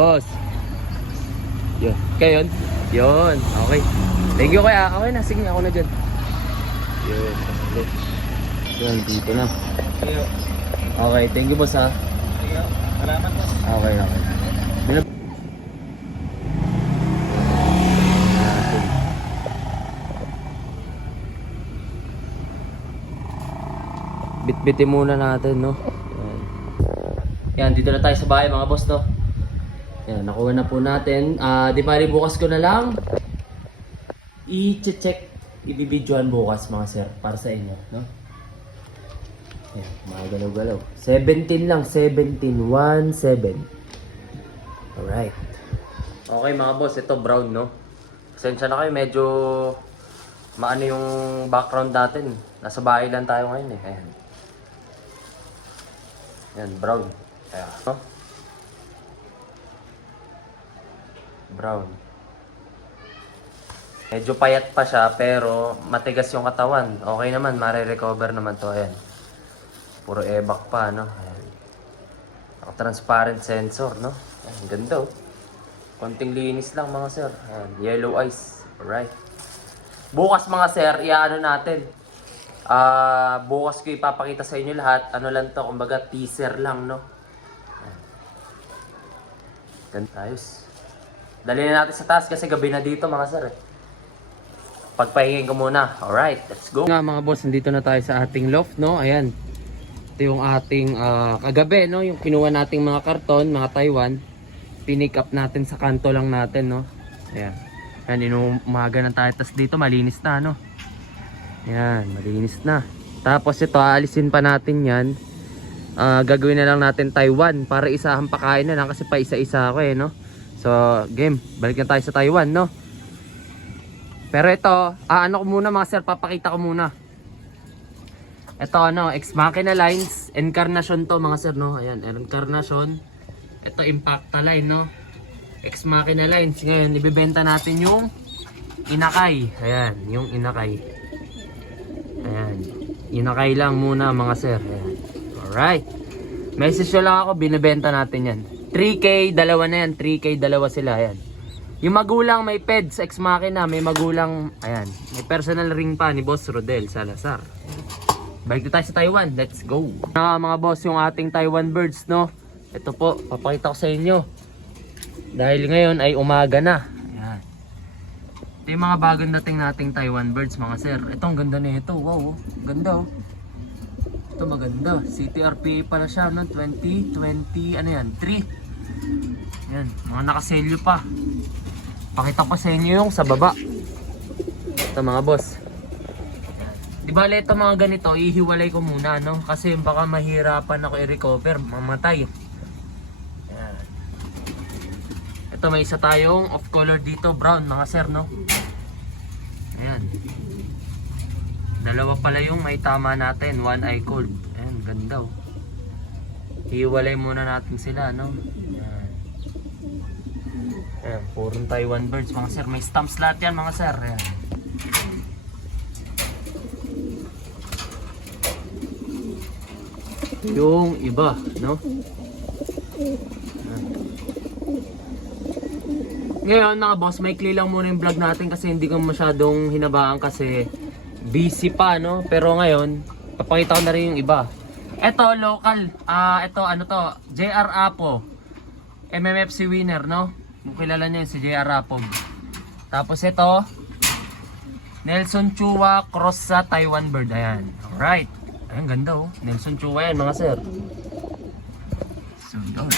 boss. Yun. Kaya yun? Yun. Okay. Thank you kaya. Okay na. Sige, ako na dyan. Yun. Okay. Yun, dito na. Okay, thank you boss ha. Salamat po. Okay, okay. Bitbitin muna natin, no? Yan, dito na tayo sa bahay mga boss, no? Yan, nakuha na po natin. Di bali bukas ko na lang i-check, i-videoan bukas mga sir, para sa inyo, no? Yan, mga galaw-galaw. 17 lang, 17, 1-7. Alright. Okay mga boss, ito brown, no? Pasensya na kayo, medyo maano yung background natin. Nasa bahay lang tayo ngayon eh. Ayan. Yan, brown. Ayan. No? Brown. Medyo payat pa siya pero matigas yung katawan. Okay naman, mare-recover naman to. Ayan. Puro ebak pa, no? Ayan. Transparent sensor, no? Ayan, ganda oh. Konting linis lang mga sir. Ayan. Yellow eyes. Alright. Bukas mga sir, iaano natin. Bukas ko ipapakita sa inyo lahat. Ano lang to, kumbaga teaser lang, no? Ganda, ayos. Dali na natin sa taas kasi gabi na dito mga sir eh. Pagpahingin ko muna. Alright, let's go. Nga mga boss, nandito na tayo sa ating loft, no? Ayan. Ito yung ating kagabi, no? Yung kinuha nating mga karton, mga Taiwan. Pinick up natin sa kanto lang natin, no? Ayan. Ayan, inumaga na tayo. Tapos dito malinis na, no? Ayan, malinis na. Tapos ito, aalisin pa natin yan. Gagawin na lang natin Taiwan para isahan pakain na lang kasi pa isa-isa ako eh, no? So, game. Balik na tayo sa Taiwan, no? Pero ito, ano ko muna mga sir, papakita ko muna. Ito ano, Ex Machina lines, Encarnacion to mga sir, no? Ayan, Encarnacion. Ito Impacta line, no? Ex Machina lines. Ngayon, ibibenta natin yung Inakay. Ayan, yung Inakay. Ayan, Inakay lang muna mga sir. Ayan. Alright. Message nyo lang ako, binibenta natin yan. 3K, dalawa na yan. 3K, dalawa sila. Ayan. Yung magulang may PEDS, Ex Machina, may magulang, ayan. May personal ring pa ni Boss Rodel Salazar. Balik na tayo sa Taiwan. Let's go. Mga boss, yung ating Taiwan birds, no? Ito po, papakita ko sa inyo. Dahil ngayon ay umaga na. Ayan. Ito yung mga bagong dating nating Taiwan birds, mga sir. Ito, ang ganda na ito. Wow, ganda oh. Ito maganda. CTRP pala siya, no? 2020, ano yan? 3. Ayan, mga nakaselyo pa. Pakita ko sa inyo yung sa baba. Ito mga boss. Di ba ito mga ganito, ihiwalay ko muna, no? Kasi baka mahirapan ako i-recover, mamatay. Ayan. Ito may isa tayong off color dito, brown mga sir, no? Ayan. Dalawa pala yung may tama natin, one eye cold. Ayan, ganda oh. Ihiwalay muna natin sila, no? Ayan. Ayan, purong Taiwan birds mga sir. May stamps lahat yan mga sir. Ayan. Yung iba, no? Ayan. Ngayon mga boss, maikli lang muna yung vlog natin kasi hindi ko masyadong hinabaan kasi busy pa, no? Pero ngayon, papakita ko na rin yung iba. Ito, local. Ito, ano to? JR Apo. MMFC winner, no? Kung kilala niyo si JR Apo. Tapos ito, Nelson Chua cross sa Taiwan bird. Ayan. Alright. Ayan, ganda oh. Nelson Chua yan, mga sir. So, doon.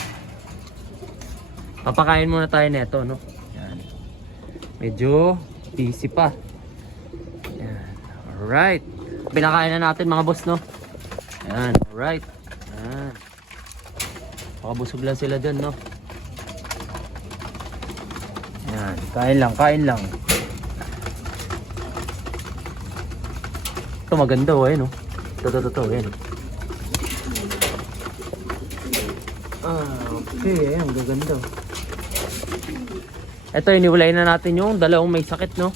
Papakain muna tayo nito, no? Ayan. Medyo busy pa. Ayan. Alright. Pinakain na natin mga boss, no? Ayan. Alright. Ayan. Makabusog lang sila dyan, no? Ayan. Kain lang, kain lang. Ito maganda oh, ayan oh. Ito, ayan. Okay, ayan, gaganda. Ito, iniwalay na natin yung dalawang may sakit, no?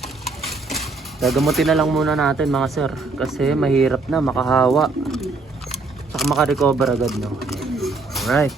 Gagamutin na lang muna natin, mga sir. Kasi mahirap na, makahawa. Saka makarecover agad, no? Alright.